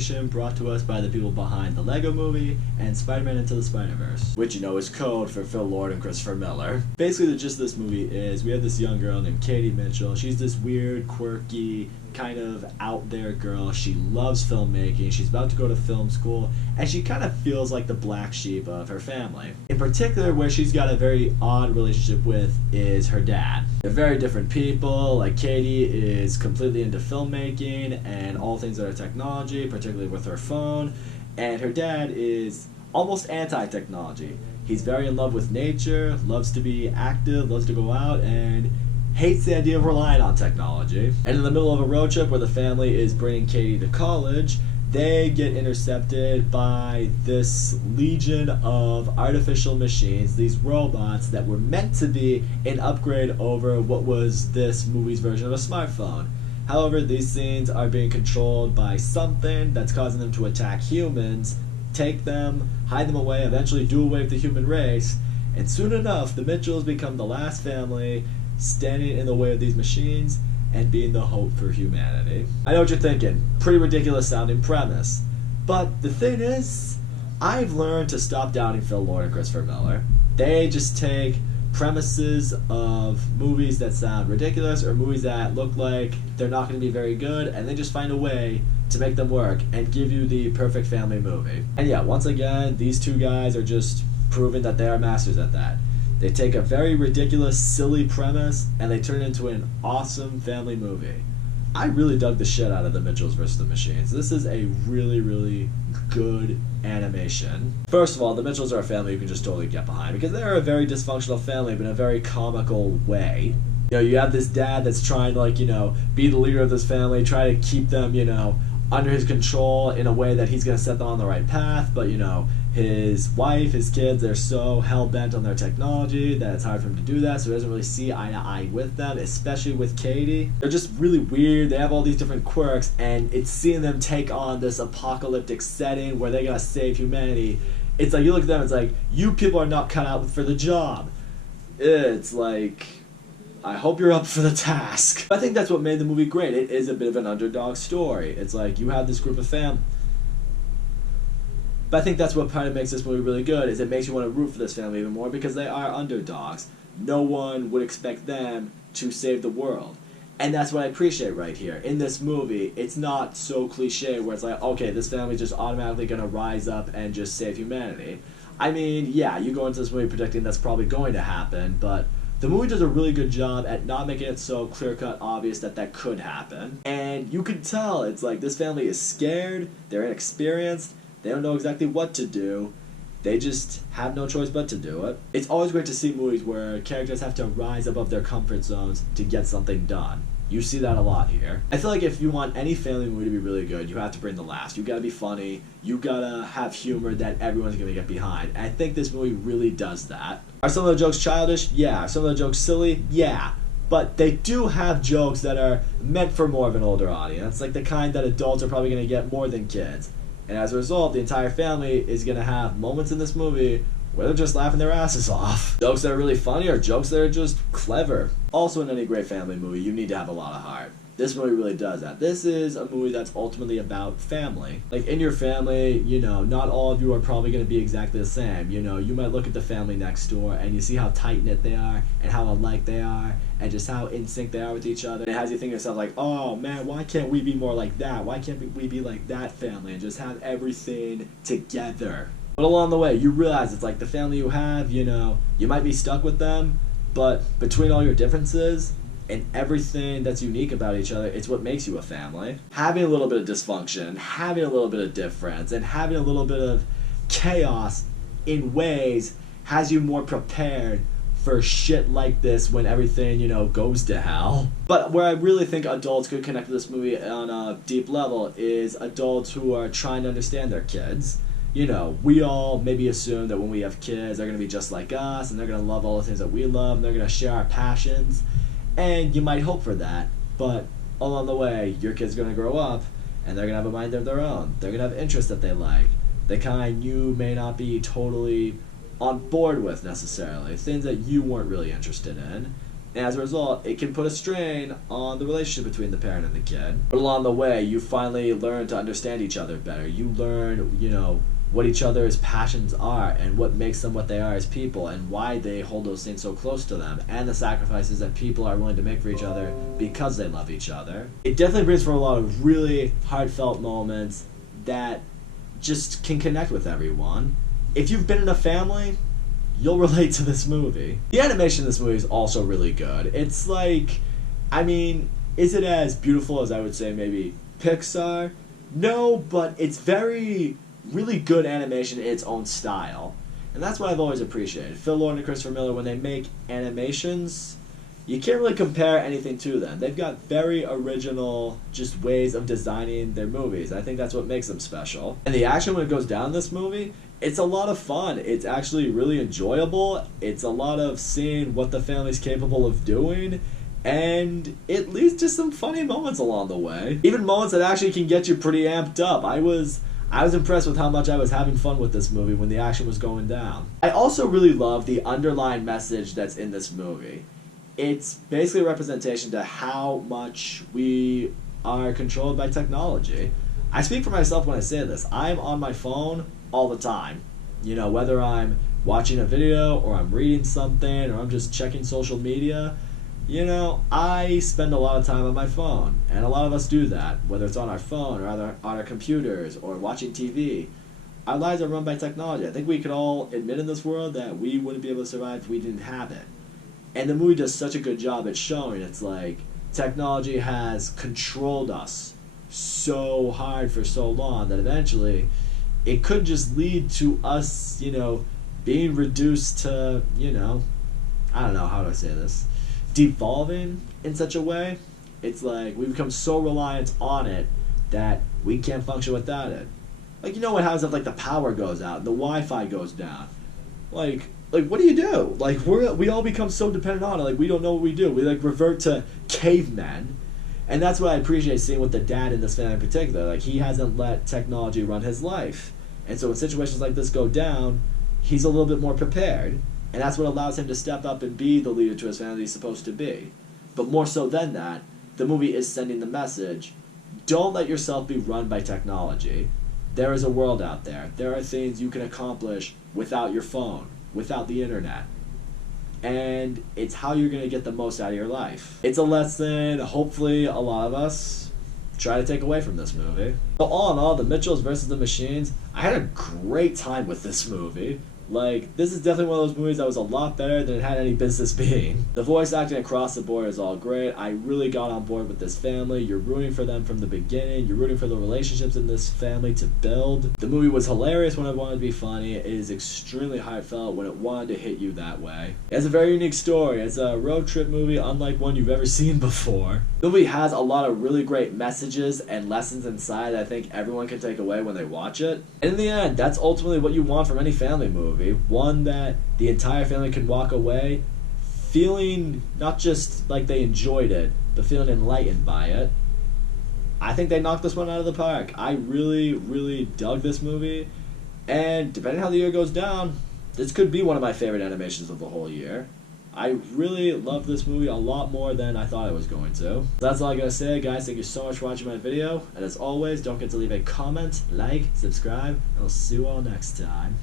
animation brought to us by the people behind the Lego Movie and Spider-Man Into the Spider-Verse, which you know is code for Phil Lord and Christopher Miller. Basically, the gist of this movie is we have this young girl named Katie Mitchell. She's this weird, quirky, kind of out there girl. She loves filmmaking. She's about to go to film school, and she kind of feels like the black sheep of her family. In particular, where she's got a very odd relationship with is her dad. They're very different people. Like, Katie is completely into filmmaking and all things that are technology, particularly with her phone, and her dad is almost anti-technology. He's very in love with nature, loves to be active, loves to go out, and hates the idea of relying on technology. And in the middle of a road trip where the family is bringing Katie to college, they get intercepted by this legion of artificial machines, these robots that were meant to be an upgrade over what was this movie's version of a smartphone. However, these things are being controlled by something that's causing them to attack humans, take them, hide them away, eventually do away with the human race, and soon enough, the Mitchells become the last family standing in the way of these machines and being the hope for humanity. I know what you're thinking. Pretty ridiculous sounding premise. But the thing is, I've learned to stop doubting Phil Lord and Christopher Miller. They just take premises of movies that sound ridiculous or movies that look like they're not going to be very good, and they just find a way to make them work and give you the perfect family movie. And yeah, once again, these two guys are just proving that they are masters at that. They take a very ridiculous, silly premise, and they turn it into an awesome family movie. I really dug the shit out of The Mitchells vs. the Machines. This is a really, really good animation. First of all, the Mitchells are a family you can just totally get behind because they're a very dysfunctional family, but in a very comical way. You know, you have this dad that's trying to, like, you know, be the leader of this family, try to keep them, you know, under his control in a way that he's going to set them on the right path, but, you know, his wife, his kids, they're so hell-bent on their technology that it's hard for him to do that, so he doesn't really see eye to eye with them, especially with Katie. They're just really weird. They have all these different quirks, and it's seeing them take on this apocalyptic setting where they gotta save humanity. It's like, you look at them, it's like, you people are not cut out for the job. It's like, I hope you're up for the task. I think that's what made the movie great. It is a bit of an underdog story. It's like, you have this group of But I think that's what kind of makes this movie really good, is it makes you want to root for this family even more because they are underdogs. No one would expect them to save the world. And that's what I appreciate right here. In this movie, it's not so cliche where it's like, okay, this family's just automatically going to rise up and just save humanity. I mean, yeah, you go into this movie predicting that's probably going to happen, but the movie does a really good job at not making it so clear-cut obvious that that could happen. And you can tell, it's like this family is scared, they're inexperienced, they don't know exactly what to do. They just have no choice but to do it. It's always great to see movies where characters have to rise above their comfort zones to get something done. You see that a lot here. I feel like if you want any family movie to be really good, you have to bring the laughs. You gotta be funny. You gotta have humor that everyone's gonna get behind. And I think this movie really does that. Are some of the jokes childish? Yeah. Are some of the jokes silly? Yeah. But they do have jokes that are meant for more of an older audience, like the kind that adults are probably gonna get more than kids. And as a result, the entire family is going to have moments in this movie where they're just laughing their asses off. Jokes that are really funny or jokes that are just clever. Also, in any great family movie, you need to have a lot of heart. This movie really does that. This is a movie that's ultimately about family. Like, in your family, you know, not all of you are probably going to be exactly the same. You know, you might look at the family next door and you see how tight-knit they are and how alike they are and just how in sync they are with each other. And it has you think to yourself like, oh man, why can't we be more like that? Why can't we be like that family and just have everything together? But along the way, you realize it's like the family you have, you know, you might be stuck with them, but between all your differences and everything that's unique about each other, it's what makes you a family. Having a little bit of dysfunction, having a little bit of difference, and having a little bit of chaos in ways has you more prepared for shit like this when everything, you know, goes to hell. But where I really think adults could connect with this movie on a deep level is adults who are trying to understand their kids. You know, we all maybe assume that when we have kids, they're going to be just like us, and they're going to love all the things that we love, and they're going to share our passions. And you might hope for that, but along the way, your kid's going to grow up, and they're going to have a mind of their own. They're going to have interests that they like, the kind you may not be totally on board with necessarily, things that you weren't really interested in. And as a result, it can put a strain on the relationship between the parent and the kid. But along the way, you finally learn to understand each other better. You learn, what each other's passions are and what makes them what they are as people and why they hold those things so close to them and the sacrifices that people are willing to make for each other because they love each other. It definitely brings forth a lot of really heartfelt moments that just can connect with everyone. If you've been in a family, you'll relate to this movie. The animation in this movie is also really good. It's like, is it as beautiful as I would say maybe Pixar? No, but it's really good animation in its own style. And that's what I've always appreciated. Phil Lord and Christopher Miller, when they make animations, you can't really compare anything to them. They've got very original just ways of designing their movies. I think that's what makes them special. And the action when it goes down in this movie, it's a lot of fun. It's actually really enjoyable. It's a lot of seeing what the family's capable of doing. And it leads to some funny moments along the way. Even moments that actually can get you pretty amped up. I was impressed with how much I was having fun with this movie when the action was going down. I also really love the underlying message that's in this movie. It's basically a representation to how much we are controlled by technology. I speak for myself when I say this. I'm on my phone all the time. Whether I'm watching a video or I'm reading something or I'm just checking social media, I spend a lot of time on my phone, and a lot of us do that, whether it's on our phone or on our computers or watching TV. Our lives are run by technology. I think we could all admit in this world that we wouldn't be able to survive if we didn't have it. And the movie does such a good job at showing it's like technology has controlled us so hard for so long that eventually it could just lead to us, being reduced to, I don't know, how do I say this? Devolving in such a way. It's like we become so reliant on it that we can't function without it. Like, what happens if the power goes out, the Wi-Fi goes down? Like what do you do? We all become so dependent on it. We don't know what we do. We revert to cavemen. And that's what I appreciate seeing with the dad in this family in particular. He hasn't let technology run his life. And so when situations like this go down, he's a little bit more prepared. And that's what allows him to step up and be the leader to his family he's supposed to be. But more so than that, the movie is sending the message, don't let yourself be run by technology. There is a world out there. There are things you can accomplish without your phone, without the internet. And it's how you're going to get the most out of your life. It's a lesson, hopefully, a lot of us try to take away from this movie. So all in all, The Mitchells versus the Machines, I had a great time with this movie. This is definitely one of those movies that was a lot better than it had any business being. The voice acting across the board is all great. I really got on board with this family. You're rooting for them from the beginning. You're rooting for the relationships in this family to build. The movie was hilarious when it wanted to be funny. It is extremely heartfelt when it wanted to hit you that way. It has a very unique story. It's a road trip movie unlike one you've ever seen before. The movie has a lot of really great messages and lessons inside that I think everyone can take away when they watch it. And in the end, that's ultimately what you want from any family movie. One that the entire family can walk away feeling not just like they enjoyed it, but feeling enlightened by it. I think they knocked this one out of the park. I really, really dug this movie. And depending on how the year goes down, this could be one of my favorite animations of the whole year. I really love this movie a lot more than I thought I was going to. That's all I gotta say, guys. Thank you so much for watching my video. And as always, don't forget to leave a comment, like, subscribe, and I'll see you all next time.